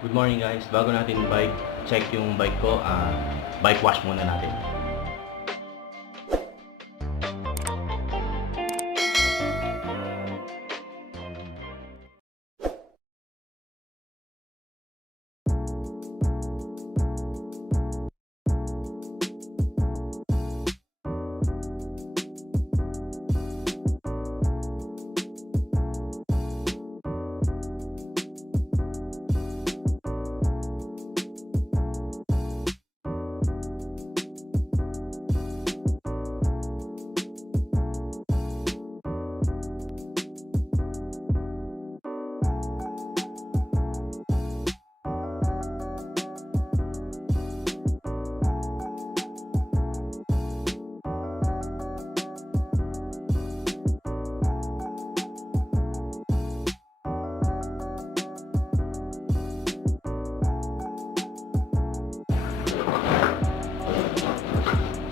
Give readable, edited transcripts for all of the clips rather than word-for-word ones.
Good morning guys. Bago natin bike check yung bike ko, bike wash muna natin.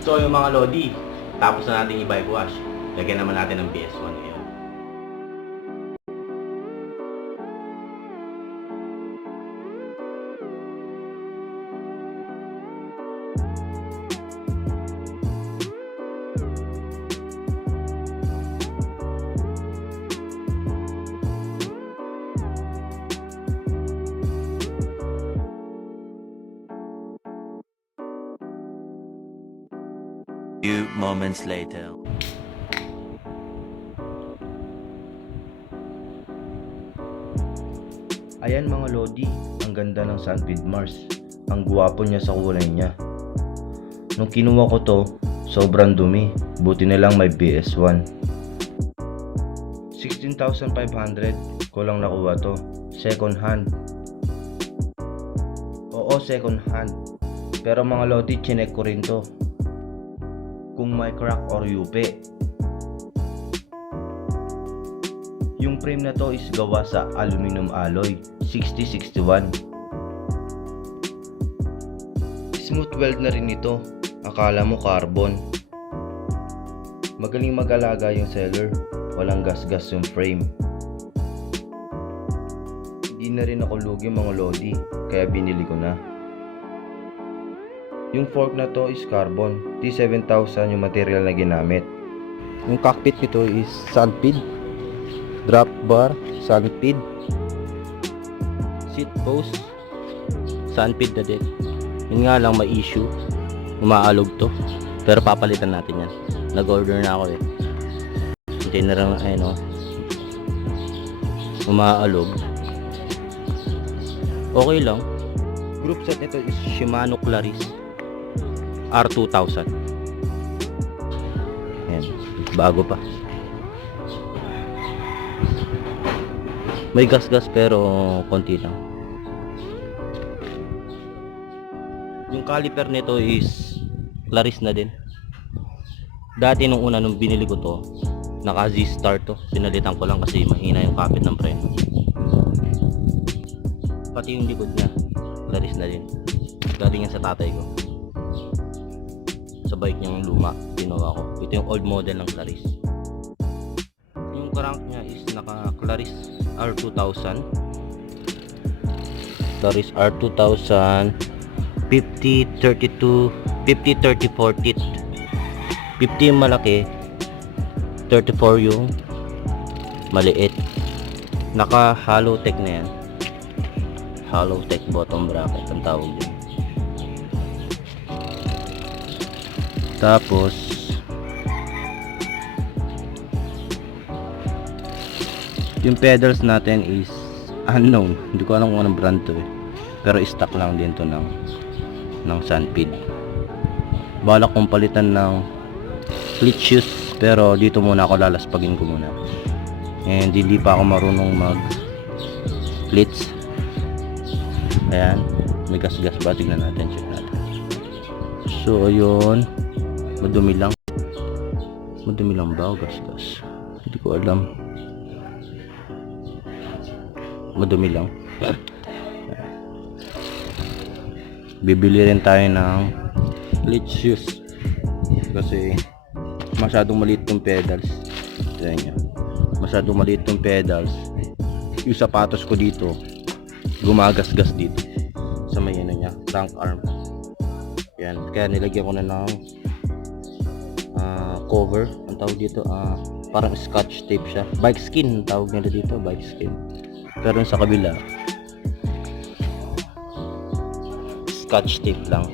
So yung mga lodi, tapos na natin i-bike wash. Lagyan naman natin ng PS1 ngayon. Few moments later. Ayan mga lodi, ang ganda ng Sunpeed Mars. Ang guwapo niya sa kulay niya. Nung kinuha ko to, sobrang dumi. Buti na lang may PS1. 16,500 ko lang nakuha to. Second hand. Oo, second hand. Pero mga lodi, chinek ko rin to kung may crack or yupe. Yung frame na to is gawa sa aluminum alloy 6061. Smooth weld na rin ito. Akala mo carbon. Magaling mag-alaga yung seller. Walang gas-gas yung frame. Hindi na rin ako lugi mga lodi, kaya binili ko na. Yung fork na to is carbon. T7000 yung material na ginamit. Yung cockpit nito is Sunpeed. Drop bar, Sunpeed. Seat post, Sunpeed na din. Yun nga lang may issue. Umaalog to. Pero papalitan natin yan. Nag-order na ako eh. Hindi na lang ayun o. Umaalog. Okay lang. Group set nito is Shimano Claris R2000. Ayan, bago pa. May gas-gas pero konti lang. Yung caliper nito is Claris na din. Dati nung una nung binili ko to, naka Z-Star to. Pinalitan ko lang kasi mahina yung kapit ng preno. Pati yung likod niya, Claris na din. Galing yan sa tatay ko. Sa bike niyang luma, ginawa ko. Ito yung old model ng Claris. Yung crank niya is naka Claris R2000. Claris R2000 50-32 50-34 teeth. 50 yung malaki, 34 yung maliit. Naka hollow tech na yan. Hollow tech bottom bracket ang tawag din. Tapos yung pedals natin is unknown. Hindi ko alam kung anong brand to eh. Pero stock lang din to ng Sunpeed. Balak kong palitan ng split shoes, pero dito muna ako lalaspagin ko muna. And hindi pa ako marunong mag splits. Ayan, may gas-gas ba? Tignan natin, check natin. So ayun, madumi lang ba o gas-gas? Hindi ko alam. Madumi lang. Bibili rin tayo ng split shoes kasi masyadong maliit yung pedals. Tignan nyo, masyadong maliit yung pedals. Yung sapatos ko dito gumagasgas dito sa may ano niya, crank arm. Yan, kaya nilagyan ko na ng cover, ang tawag dito, parang scotch tape siya. Bike skin ang tawag nila dito, bike skin. Pero sa kabila, scotch tape lang.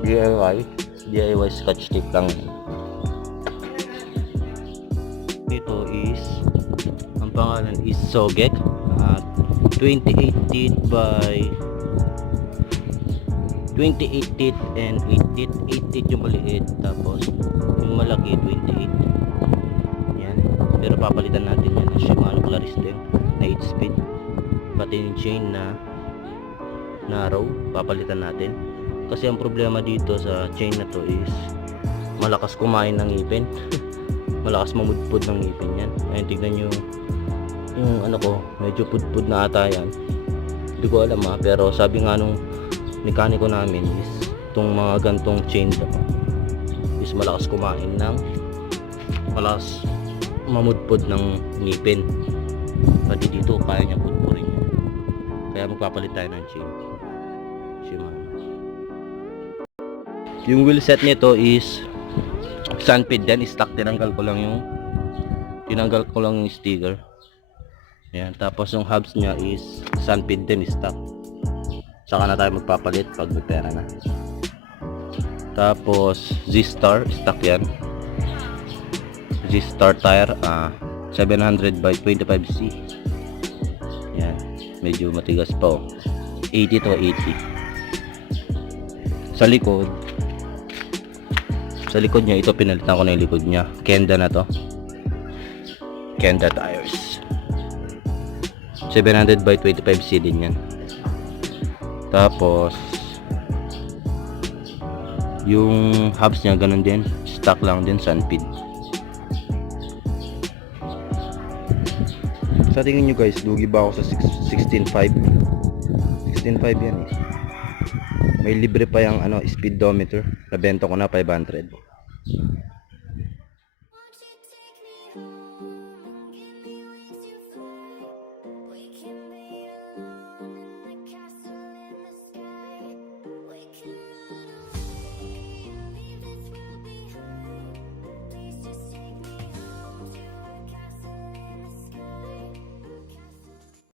DIY scotch tape lang. Ito is, ang pangalan is Sogek, 28 teeth by 28 teeth and 8 teeth. 8 teeth yung maliit, tapos yung malaki 28. Yan, pero papalitan natin yan ng Shimano Claris din na 8 speed, pati yung chain na narrow papalitan natin, kasi ang problema dito sa chain na to is malakas kumain ng ngipin. Malakas mamudpud ng ngipin yan. Ayun, tignan nyo yung ano ko, medyo pudpud na ata yan, hindi ko alam pero sabi nga nung mekaniko namin is itong mga gantong chain to is malakas kumain ng, malakas mamudpud ng ngipin, pati dito kaya niya pudpurin yan, kaya magpapalit tayo ng chain Shimano. Yung wheel set nito is Sunpid din, stock. Tinanggal ko lang yung sticker. Yan, tapos yung hubs niya is Sunpid din, stock. Saka na tayo magpapalit pag may pera na. Tapos Z-Star, stock yan. Z-Star tire, 700 by 25C. Yan, medyo matigas pa 80 to 80. Sa likod niya, ito pinalitan ko na yung likod niya. Kenda na to. Kenda tires. 700 by 25C din yan. Tapos yung hubs niya ganun din, stock lang din, Sunpid. Sa tingin nyo guys, lugi ba ako sa 16.5? 16.5 yan eh. May libre pa yung speedometer. Nabenta ko na 500.